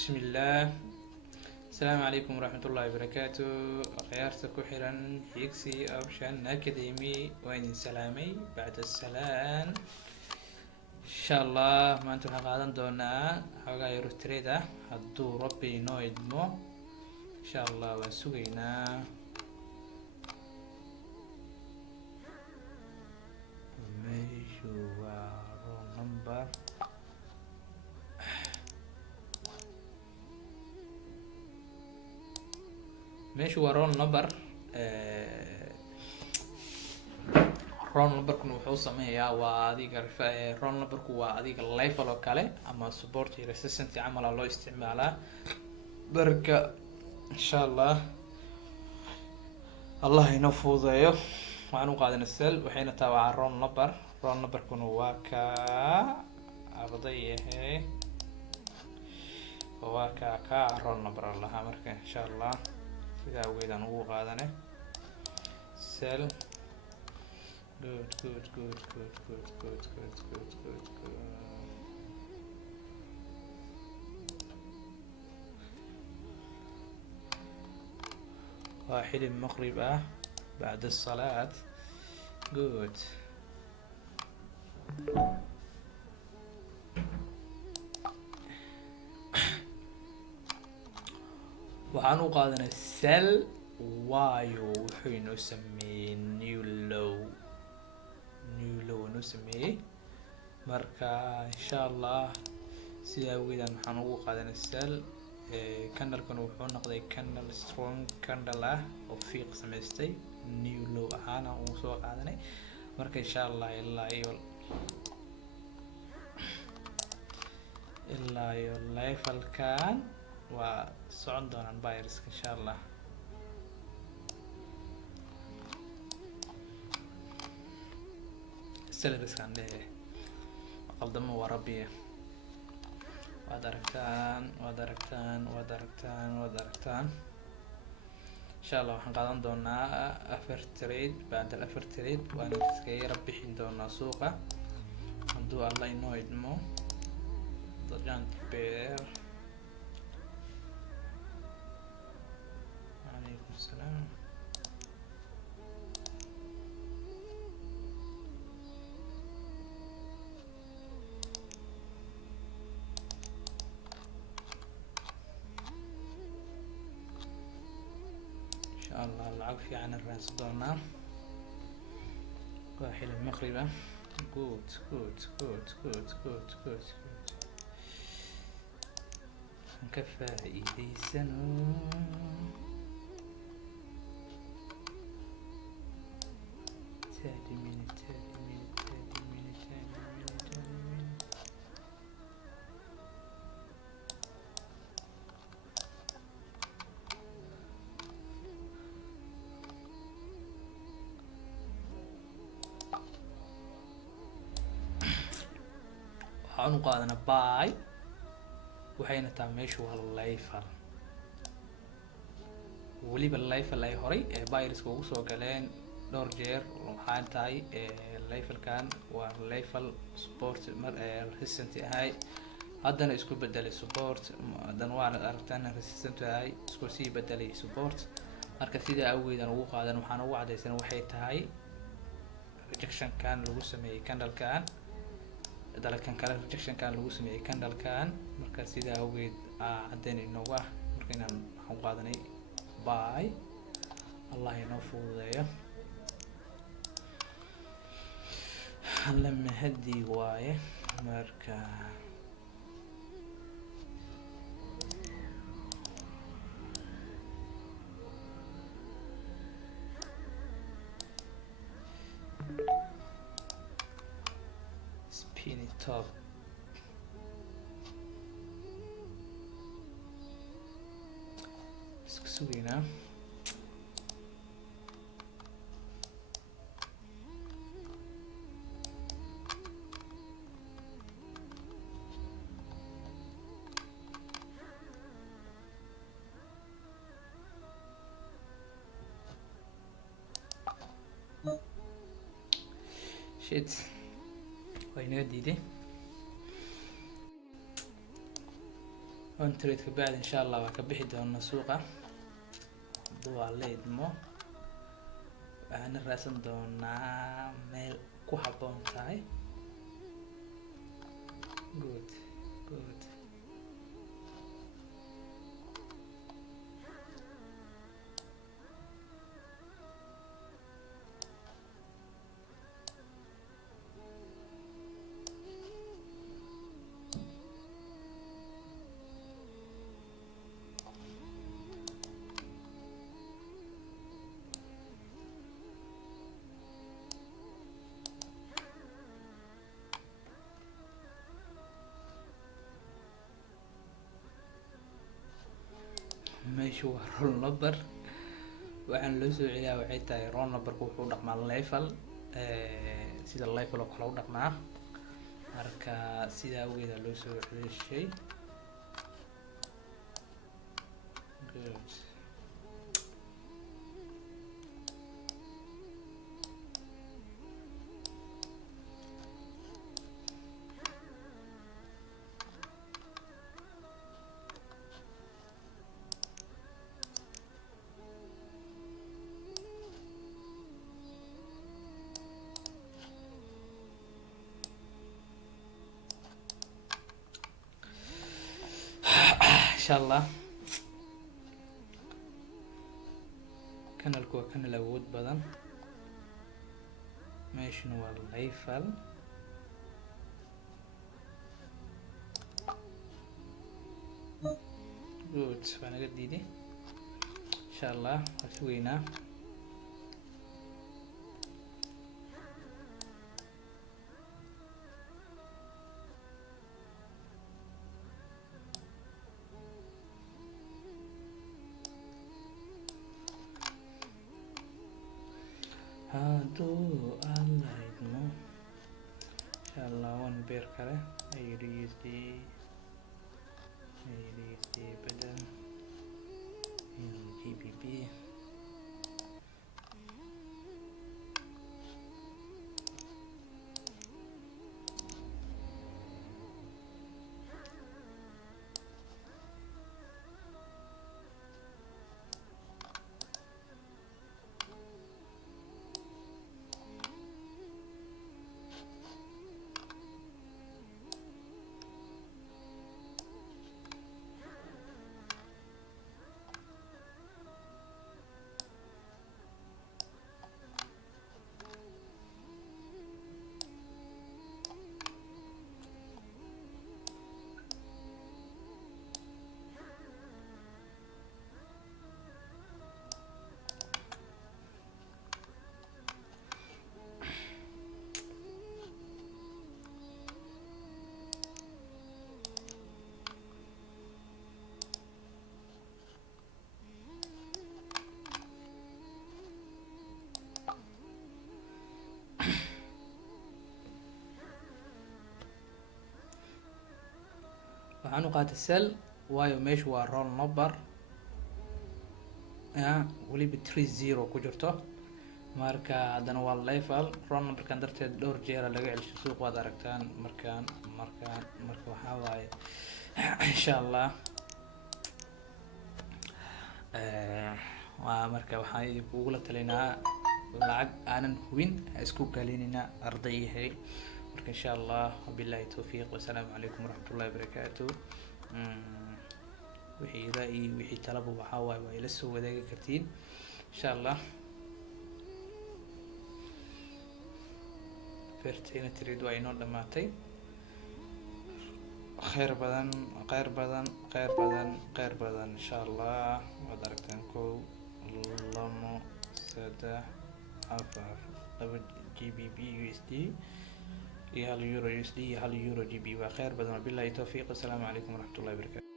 بسم الله. السلام عليكم ورحمة الله وبركاته. خيارتك كحرا هيكسي أوبشن أكاديمي وين سلامي بعد السلام إن شاء الله ما أنتم قاعدين دونا حاجة يروتريدا هدو ربي نو يدمو إن شاء الله وسوينا ميشو رول نمبر ماشي waa roll number roll numberkuna wuxuu sameeyaa waa adiga roll numberku waa adiga level oo kale ama support iyo resistance camal loo isticmaalaa marka insha Allah Allah inoo fududeeyo waxaan u qaadanay sel waxayna taabacaa roll numberkuna waa ka arday waa ka roll number Allah marka insha Allah sidaa awgeedaan ugu qaadane cell good. واحد المغرب بعد الصلاة good. waxaan u qaadanay cell waayo wuxuu inoo sameeyey new low inoo sameeyey marka insha Allah sidaa awgeedaan waxaan ugu qaadanay cell candlekana wuxuu noqday candle strong candle ah oo fiiq samaystay new low ahaana uu soo qaadanay marka insha Allah ilaa iyo levelkan waa socon doonaan buyers insha Allah sellers kan dhehe qaldamo waa rabbiye waad aragtaan insha Allah waxaan qaadan doonaa afar trade bacda afar trade waan iska yara bixin doonaa suuqa hadduu Allah inoo idmo dajaan beer السلام إن شاء الله العافية عن الراس دونا واحد المغربة good نكفى إيدي سنو waxaan u qaadana buy waxayna tahay meeshu waa level weliba level ay horay ee buyerska ugu soo galeen dhowr jeer waxaan tahay levelkan waa level support mar resistant ahay haddana isku bedelay support haddana waa aragtaan resistant ahay isku sii bedelay support marka sida awgeedan ugu qaadan waxaan ugu cadeysan waxay tahay rejection kan lagu sameeyay candlekan dalkan kale rejection kan lagu sameeyay candlekan marka sida awgeed cadeen inoogu ah marka inaan waxaan u qaadanay buy Allah inoo fududeeyo لما هدي وايه marka spinny top سوينا shit waa inaga diiday on trade ka bacdi insha allah waa ka bixi doona suuqa hadduu waa la idmo waxaana raadsan doonaa meel ku habboon tahay. Good, good. meeshu waa roll number waxaan loo soo celiyaa waxay tahay roll numberku wuxuu u dhaqmaa level sida level oo kale u dhaqmaa, marka sidaa awgeeda loo soo celishay. Good. insha allah kanalku waa kanal awood badan, meeshuna waa level. Good, waa naga diiday. insha allah waa sugeynaa. hadduu alla idmo insha allah one beer kale USD bedel GBP. waxaan u qaatay sel waayo meeshu waa roll number weliba 30 ku jirto, marka haddana waa level. roll numberkan darteed dhowr jeera laga celisho suuq waad aragtaan. marka waxaa waaye insha allah waa marka waxaan kugula talinaa lacag aanan hubin isku galinina arday yahay. marka insha allah wabillahi tawfiiq, wasalaamu calaykum waraxmatullahi wabarakaatu. wixii ra'yi wixii talaba waxaa waaye waa ila soo wadaagi kartiin insha allah. fairtayna trade waa inoo dhamaatay. khayr badan insha allah. waad aragtaan 1 2 3 4 GBP USD iyo 1 euro USD iyo 1 euro GB. waa khayr badan. wabillahi tawfiiq, wasalaamu calaykum waraxmatullahi wabarakaatu.